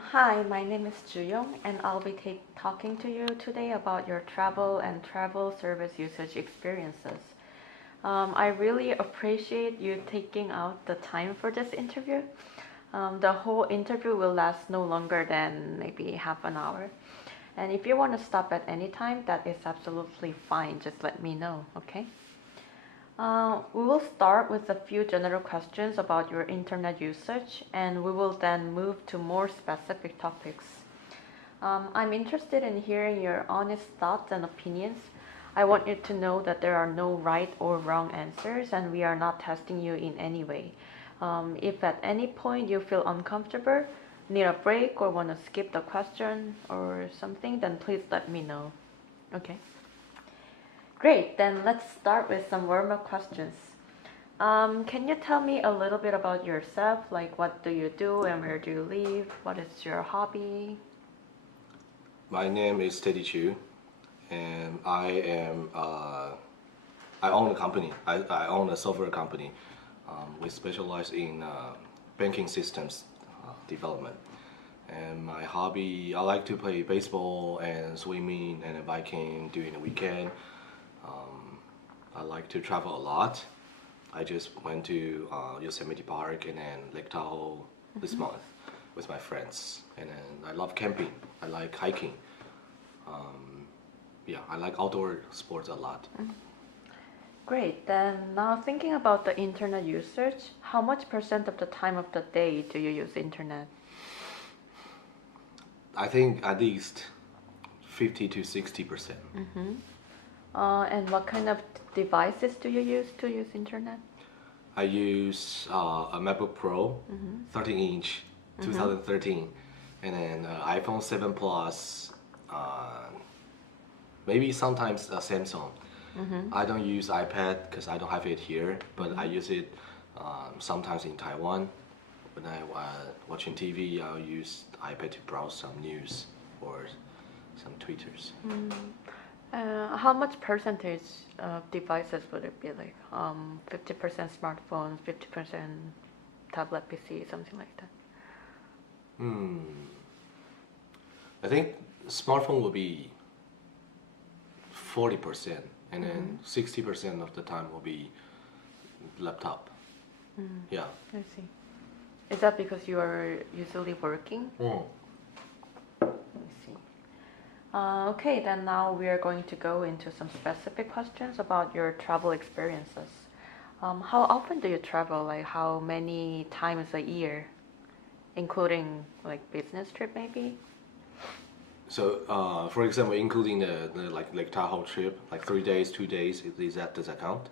Hi, my name is Zhiyong, and I'll be talking to you today about your travel and travel service usage experiences. I really appreciate you taking out the time for this interview. The whole interview will last no longer than maybe half an hour. And if you want to stop at any time, that is absolutely fine. Just let me know, okay? We will start with a few general questions about your internet usage, and we will then move to more specific topics. I'm interested in hearing your honest thoughts and opinions. I want you to know that there are no right or wrong answers, and we are not testing you in any way. If at any point you feel uncomfortable, need a break, or want to skip the question or something, then please let me know. Okay? Great, then let's start with some warm-up questions. Can you tell me a little bit about yourself? Like, what do you do and where do you live? What is your hobby? My name is Teddy Chu, and I own a company. I own a software company. We specialize in banking systems development. And my hobby, I like to play baseball and swimming and biking during the weekend. I like to travel a lot. I just went to Yosemite Park and then Lake Tahoe this month with my friends. And then I love camping. I like hiking. Yeah, I like outdoor sports a lot. Great, then now thinking about the internet usage, how much percent of the time of the day do you use internet? I think at least 50 to 60%. And what kind of devices do you use to use internet? I use a MacBook Pro, 13-inch, 2013, and then iPhone 7 Plus, maybe sometimes a Samsung. I don't use iPad because I don't have it here, but I use it sometimes in Taiwan. When I watching TV, I'll use iPad to browse some news or some tweeters. How much percentage of devices would it be like? 50% smartphones, 50% tablet PC, something like that. I think smartphone will be 40%, and then 60% of the time will be laptop. Yeah. I see. Is that because you are usually working? I see. Okay, then now we are going to go into some specific questions about your travel experiences. How often do you travel? Like how many times a year, including like business trip maybe? So, for example, including the like Lake Tahoe trip, like 3 days, 2 days, does that count?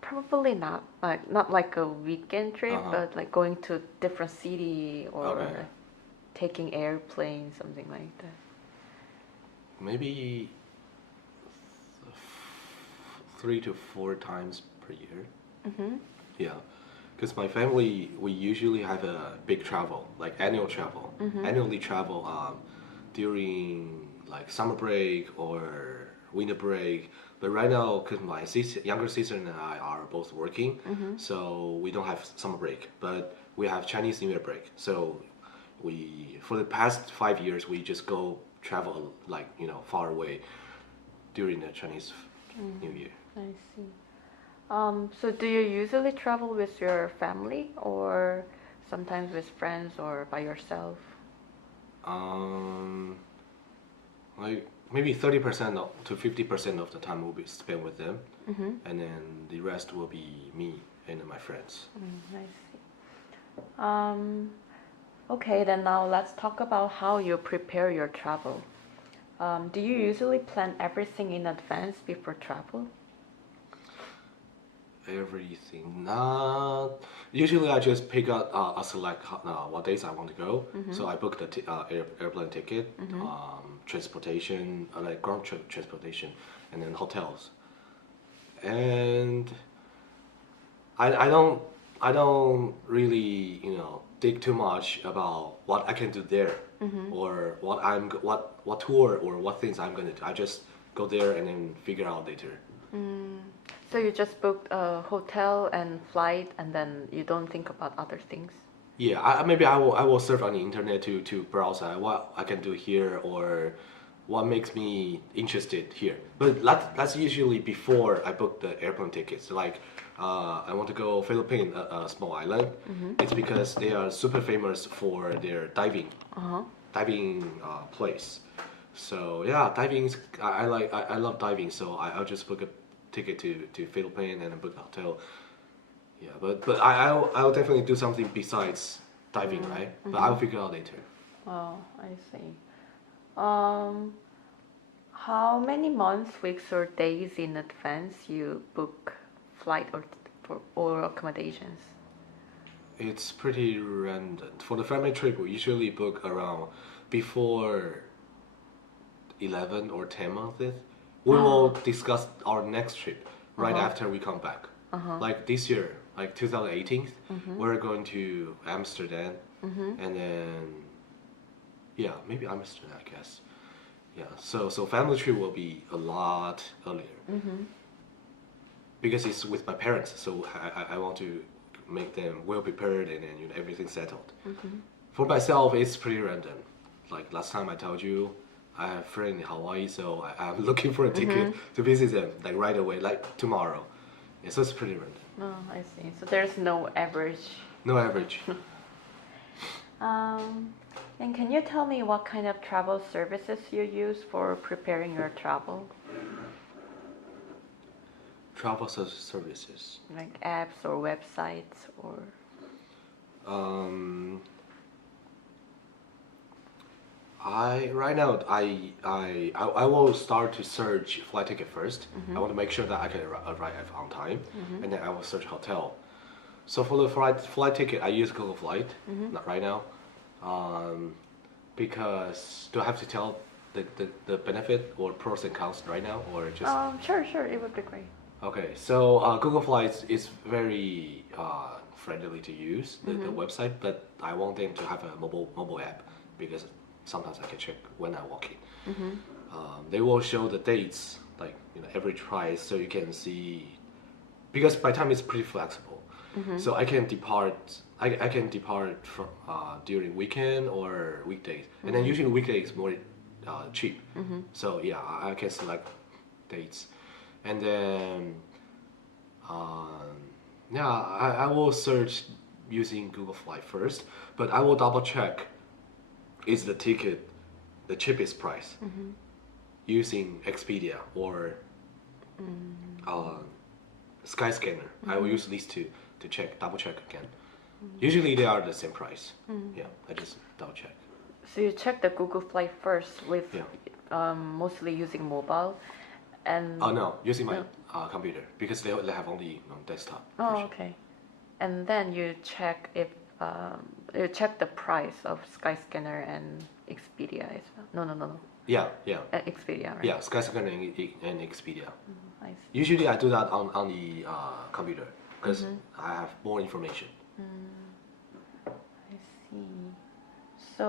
Probably not. Like not like a weekend trip, Uh-huh. but like going to different city or Okay. taking airplane, something like that. Maybe 3 to 4 times per year. Yeah, because my family, we usually have a big travel, like annual travel, annually travel during like summer break or winter break. But right now, because my younger sister and I are both working, so we don't have summer break, but we have Chinese New Year break. So for the past 5 years, we just go travel like, far away during the Chinese New Year. I see. So do you usually travel with your family or sometimes with friends or by yourself? Um, like maybe 30% to 50% of the time will be spent with them, and then the rest will be me and my friends. I see. Okay, then now let's talk about how you prepare your travel. Do you usually plan everything in advance before travel? Everything. Not usually. I just pick out a select what days I want to go. So I book the airplane ticket, transportation, like ground transportation, and then hotels. And I don't really think too much about what I can do there, or what tour or what things I'm gonna do. I just go there and then figure out later. So you just booked a hotel and flight and then you don't think about other things? Yeah, maybe I will surf on the internet to browse what I can do here or what makes me interested here. But that's usually before I book the airplane tickets. Like, I want to go Philippines, a small island. It's because they are super famous for their diving place. So yeah, diving. I love diving. So I'll just book a ticket to Philippines and then book a hotel. Yeah, but I'll definitely do something besides diving, right? But I'll figure out later. Oh, I see. Um, how many months, weeks, or days in advance you book flight or accommodations? It's pretty random. For the family trip, we usually book around before 11 or 10 months. We will discuss our next trip right after we come back. Like this year, like 2018, we're going to Amsterdam, and then yeah, maybe Amsterdam, I guess. Yeah, so family trip will be a lot earlier because it's with my parents. So I want to make them well prepared and then everything settled. For myself, it's pretty random. Like last time I told you, I have a friend in Hawaii, so I'm looking for a ticket to visit them like right away, like tomorrow. Yeah, so it's pretty random. Oh, I see. So there's no average. No average. And can you tell me what kind of travel services you use for preparing your travel? Travel services. Like apps or websites or... I right now I will start to search flight ticket first. I want to make sure that I can arrive on time, and then I will search hotel. So for the flight ticket, I use Google Flight. Not right now, because do I have to tell the benefit or pros and cons right now, or just? Sure, it would be great. Okay, so Google Flights is very friendly to use the website, but I want them to have a mobile app because sometimes I can check when I walk in. They will show the dates, like average price, so you can see. Because by time it's pretty flexible, so I can depart. I can depart from during weekend or weekdays, and then usually weekdays more cheap. So yeah, I can select dates, and then yeah, I will search using Google Flight first, but I will double check is the ticket the cheapest price using Expedia or Skyscanner. I will use these two to double check again. Usually they are the same price. Yeah, I just double check. So you check the Google Flight first with mostly using mobile, and no, using my computer because they have only desktop. Oh, okay. And then you check if you check the price of Skyscanner and Expedia as well. No. Yeah. Expedia, right? Yeah, Skyscanner and Expedia. I see. Usually I do that on the computer because I have more information. I see. So,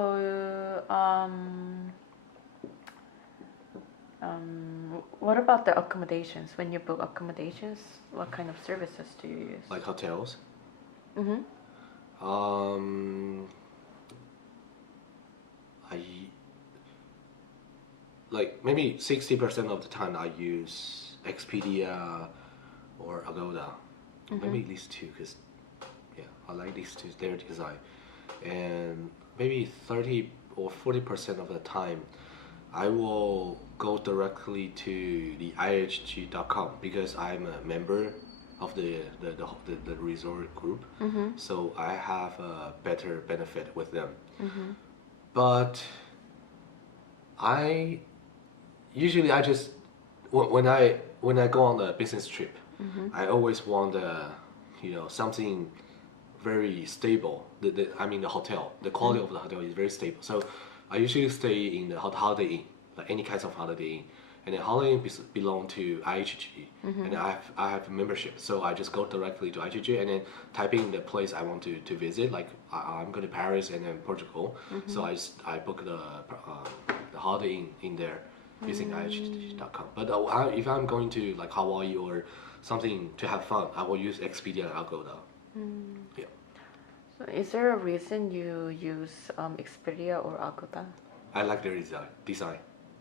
what about the accommodations? When you book accommodations, what kind of services do you use? Like hotels? I like maybe 60% of the time I use Expedia or Agoda. Maybe these two because yeah, I like these two, their design. And maybe 30 or 40% of the time I will go directly to the ihg.com because I'm a member of the resort group, so I have a better benefit with them. But I just when I go on a business trip, I always want something very stable. I mean the hotel, the quality of the hotel is very stable. So I usually stay in the Holiday Inn, like any kinds of Holiday Inn. And then Holiday Inn belong to IHG, and I have a membership, so I just go directly to IHG and then type in the place I want to visit. Like I'm going to Paris and then Portugal, so I book the Holiday Inn in there using ihg.com. But if I'm going to like Hawaii or something to have fun, I will use Expedia and Agoda. Yeah. So is there a reason you use Expedia or Agoda I like their design.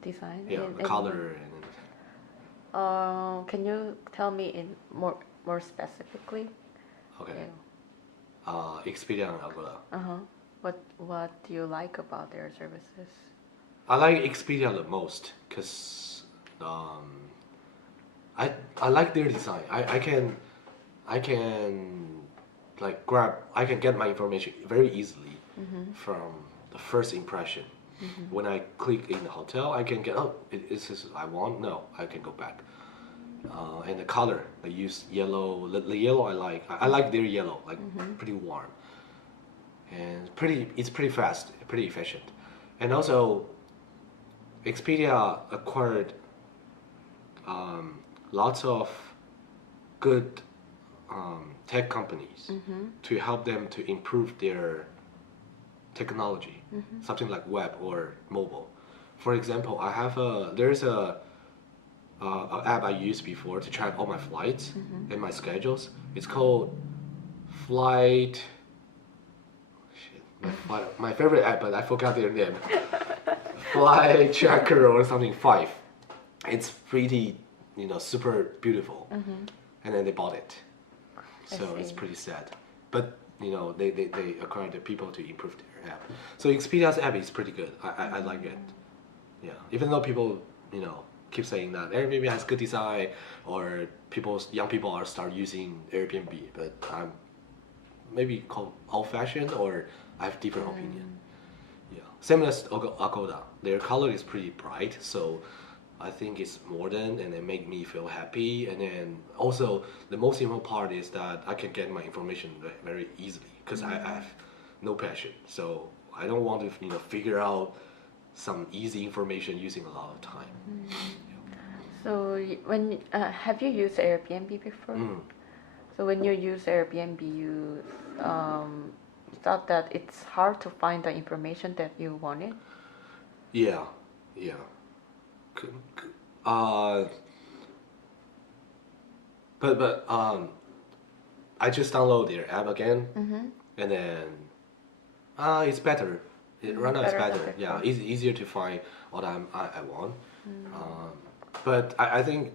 design? Yeah, the color and Can you tell me in more specifically? okay. Yeah. Expedia and Agoda. Uh-huh. What do you like about their services? I like Expedia the most because um, I like their design. I can like grab I can get my information very easily from the first impression. When I click in the hotel, I can get is this I want? No, I can go back. And the color I use yellow. The yellow I like. I like their yellow, like pretty warm and pretty. It's pretty fast, pretty efficient, and also Expedia acquired lots of good tech companies to help them to improve their technology, something like web or mobile. For example, I have there's a app I used before to track all my flights and my schedules. It's called Flight. Shit, my favorite app, but I forgot their name. Flight Tracker or something 5. It's pretty, super beautiful. And then they bought it. So it's pretty sad. But, they acquired the people to improve their app. So Expedia's app is pretty good. I like it. Yeah. Even though people, keep saying that Airbnb has good design or young people are start using Airbnb, but I'm maybe called old-fashioned or I have different opinion. Yeah, same as Agoda. Their color is pretty bright, so I think it's modern and it make me feel happy. And then also the most important part is that I can get my information very easily because I have no passion. So I don't want to figure out some easy information using a lot of time. So when have you used Airbnb before? So when you use Airbnb, you thought that it's hard to find the information that you wanted? Yeah, yeah. Uh, but I just download their app again, and then it's better. It runs out better. Yeah, it's easier to find what I want. But I think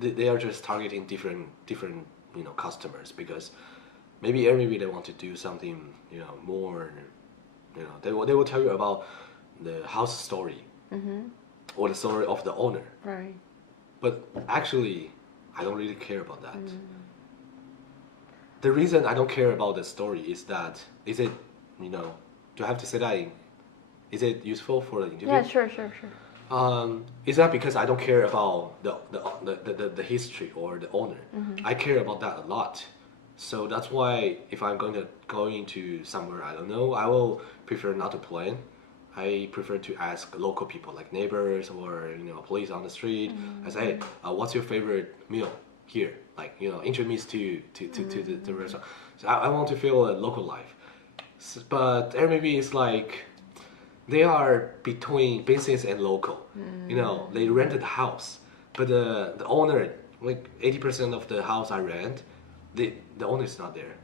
they are just targeting different customers because maybe Airbnb they want to do something more. They will tell you about the house story or the story of the owner. Right. But actually, I don't really care about that. The reason I don't care about the story is that do I have to say that? Is it useful for the interview? Yeah, sure. It's not because I don't care about the history or the owner. I care about that a lot. So that's why if I'm going to go into somewhere I don't know, I will prefer not to plan. I prefer to ask local people like neighbors or police on the street. I say, hey, what's your favorite meal here? Like introduce me to the restaurant. So I want to feel a local life. But Airbnb is like they are between business and local. They rented the house, but the owner, like 80% of the house I rent, the owner is not there.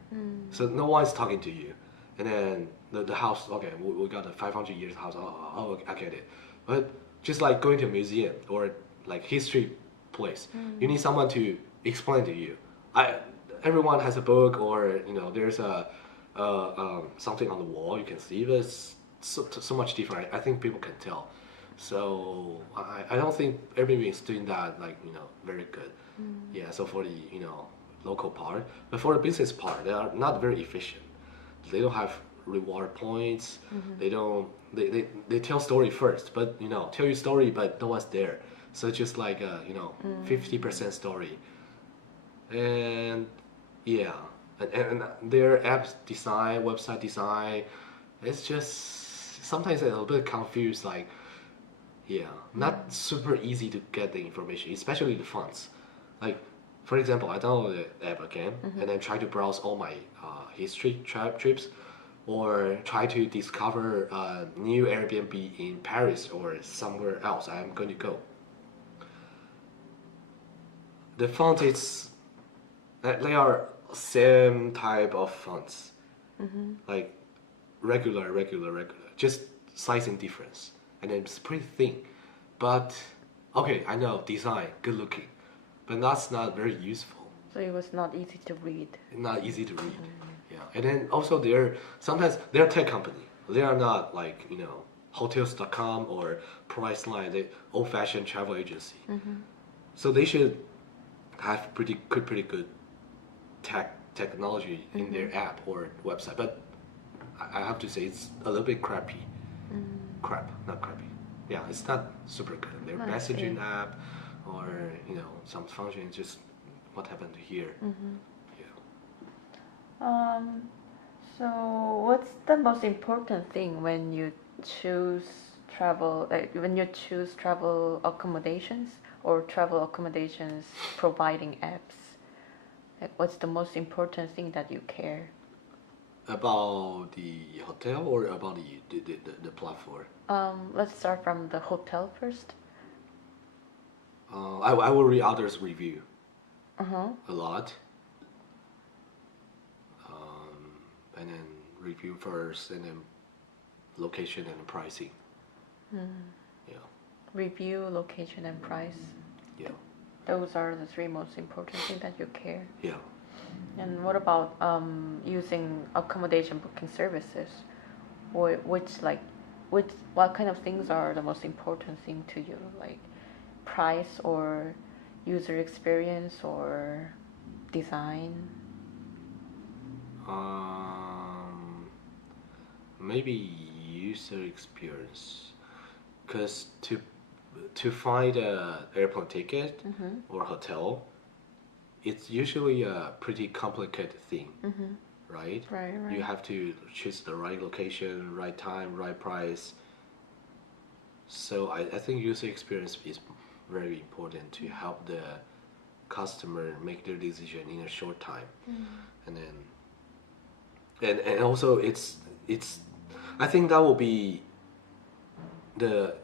So no one is talking to you. And then the house, okay, we got a 500 years house. Oh, I get it. But just like going to a museum or like history place, you need someone to explain to you. Everyone has a book or there's a something on the wall you can see, but it's so much different. I think people can tell. So I don't think Airbnb is doing that very good. Yeah. So for the local part, but for the business part, they are not very efficient. They don't have reward points. They don't. They tell story first, but tell you story, but no one's there. So it's just like 50% story, and yeah, and their apps design, website design, it's just sometimes a little bit confused. Like, yeah, not super easy to get the information, especially the fonts. Like, for example, I download the app again and then try to browse all my history trips, or try to discover a new Airbnb in Paris or somewhere else I'm going to go. The font is they are same type of fonts, like regular, just sizing difference, and then it's pretty thin. But okay, I know design, good looking, but that's not very useful. So it was not easy to read. Not easy to read. Yeah, and then also they're tech company. They are not like hotels.com or Priceline, they old-fashioned travel agency. So they should have pretty good technology in their app or website. But I have to say it's a little bit crappy. Not crappy. Yeah, it's not super good. Their messaging app or some function just what happened here. Yeah. So what's the most important thing when you choose travel accommodations or travel accommodations providing apps? Like, what's the most important thing that you care? About the hotel or about the platform? Let's start from the hotel first. I will read others' review Uh-huh. a lot, and then review first, and then location and pricing. Yeah. Review, location, and price. Yeah. Those are the three most important things that you care. Yeah. And what about using accommodation booking services? What kind of things are the most important thing to you? Like price or user experience or design? Maybe user experience, because to find a airplane ticket or hotel, it's usually a pretty complicated thing, right? Right. You have to choose the right location, right time, right price. So I think user experience is very important to help the customer make their decision in a short time. And then and also it's I think that will be the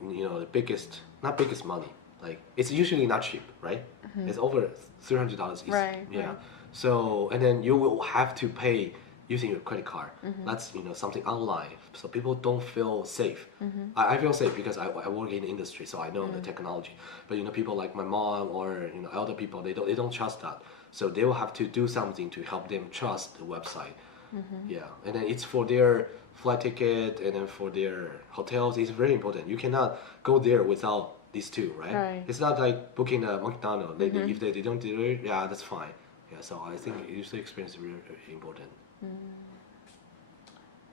biggest, not biggest money. Like it's usually not cheap, right? It's over $300. Right. Yeah. Right. So and then you will have to pay using your credit card. That's something online, so people don't feel safe. I feel safe because I work in the industry, so I know the technology. But people like my mom or elder people, they don't trust that, so they will have to do something to help them trust the website. Yeah, and then it's for their flight ticket and then for their hotels. It's very important. You cannot go there without these two, right? Right. It's not like booking a McDonald's. If they don't deliver, yeah, that's fine. Yeah, so I think user experience is really, really important.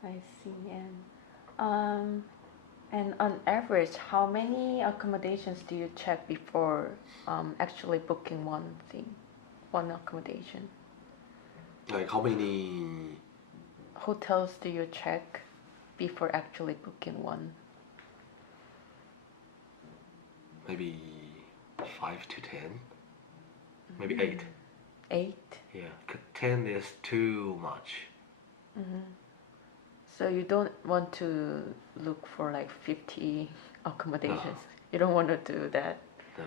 I see. And on average, how many accommodations do you check before actually booking one accommodation? Like how many? Hotels do you check before actually booking one? Maybe 5 to 10. Maybe 8. 8? Yeah, 10 is too much. So you don't want to look for like 50 accommodations? No. You don't want to do that? No.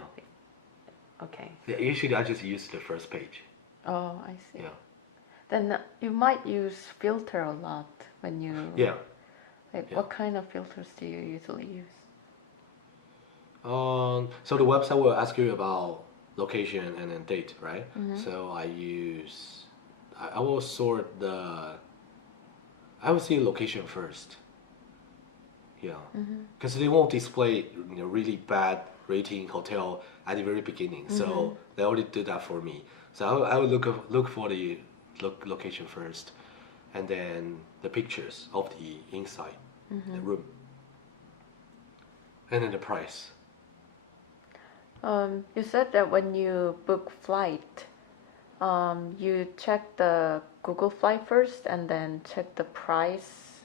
Okay. Yeah, usually I just use the first page. Oh, I see. Yeah. Then you might use filter a lot when you... Yeah. Like, Yeah. what kind of filters do you usually use? So the website will ask you about location and then date, right? So I will sort I will see location first. Yeah. Because they won't display really bad rating hotel at the very beginning. So they already did that for me. So I will look for the location first, and then the pictures of the inside, the room, and then the price. You said that when you book flight, you check the Google Flight first and then check the price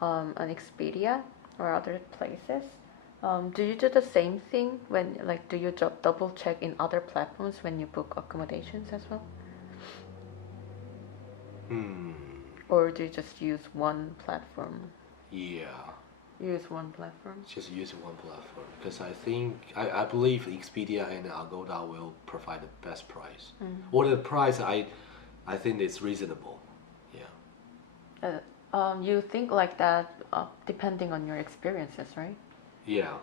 on Expedia or other places. Do you do the same thing do you double check in other platforms when you book accommodations as well? Or do you just use one platform? Yeah. Use one platform? Just use one platform because I believe Expedia and Agoda will provide the best price. Or the price I think is reasonable. Yeah. You think like that depending on your experiences, right? Yeah.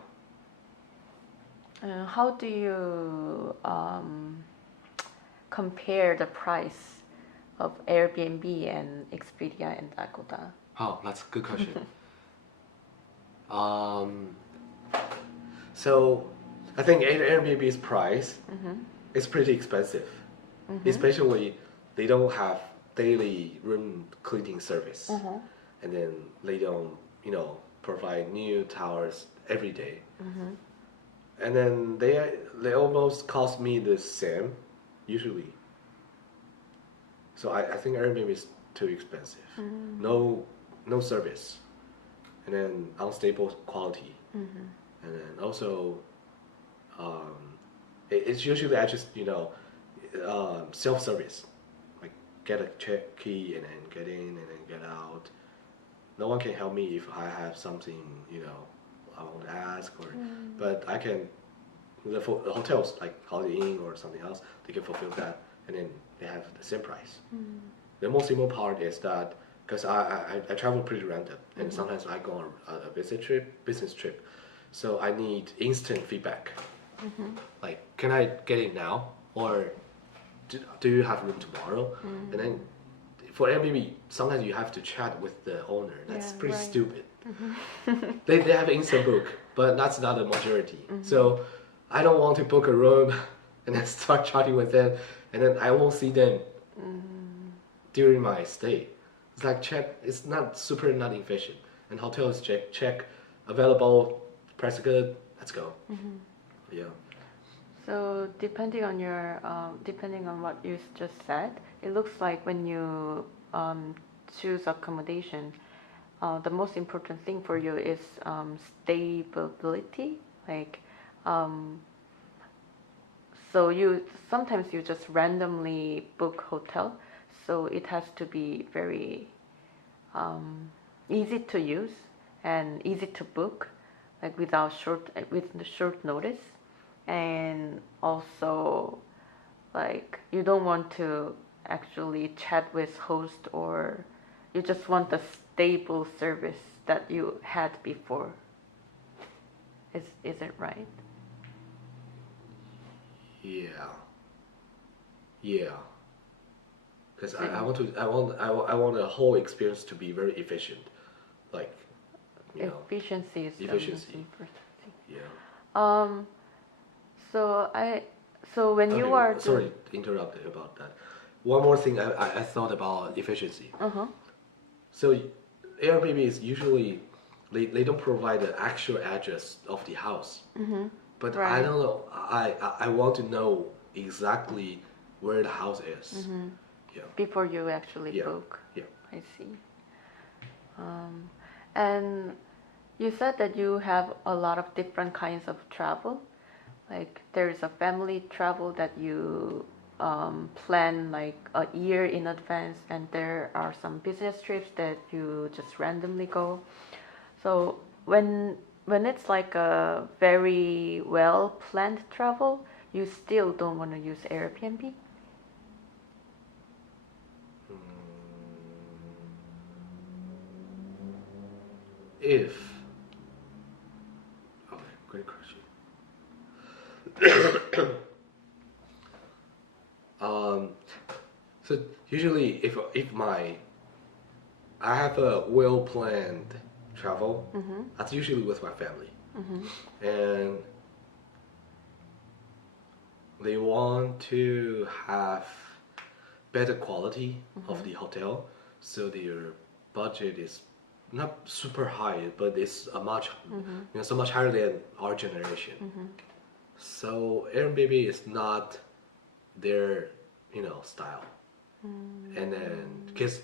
How do you compare the price of Airbnb and Expedia and Agoda? Oh, that's a good question. um, so I think Airbnb's price is pretty expensive, especially they don't have daily room cleaning service, and then they don't, provide new towers every day, and then they almost cost me the same, usually. So I think Airbnb is too expensive. No service, and then unstable quality, and then also it's usually I just self-service, like get a check key and then get in and then get out. No one can help me if I have something I want to ask, or but I can the hotels like Holiday Inn or something else, they can fulfill that, and then they have the same price. The most important part is that because I travel pretty random, and sometimes I go on a business trip, so I need instant feedback. Like, can I get it now, or do you have room tomorrow? And then for Airbnb, sometimes you have to chat with the owner. That's pretty stupid. They have instant book, but that's not a majority. So I don't want to book a room and then start chatting with them, and then I won't see them during my stay. It's like it's not efficient. And hotels check available, price good, let's go. Yeah. So depending on what you just said, it looks like when you choose accommodation, the most important thing for you is stability. Like, so sometimes you just randomly book hotel, so it has to be very easy to use and easy to book, like with the short notice, and also like you don't want to actually chat with host, or you just want the stable service that you had before. Is it right? Yeah. Because I want the whole experience to be very efficient, like efficiency is efficiency. the most important thing. Yeah. So when you are sorry to interrupt about that. One more thing I thought about efficiency. So Airbnb is usually they don't provide the actual address of the house. But Right. I don't know. I want to know exactly where the house is. Yeah. Before you actually book. Yeah. I see. And you said that you have a lot of different kinds of travel. Like there's a family travel that you plan like a year in advance, and there are some business trips that you just randomly go. So when it's like a very well planned travel, you still don't want to use Airbnb? Okay, great question. So usually if I have a well planned travel, that's usually with my family, and they want to have better quality of the hotel, so their budget is not super high, but it's so much higher than our generation. So Airbnb is not their style, and then because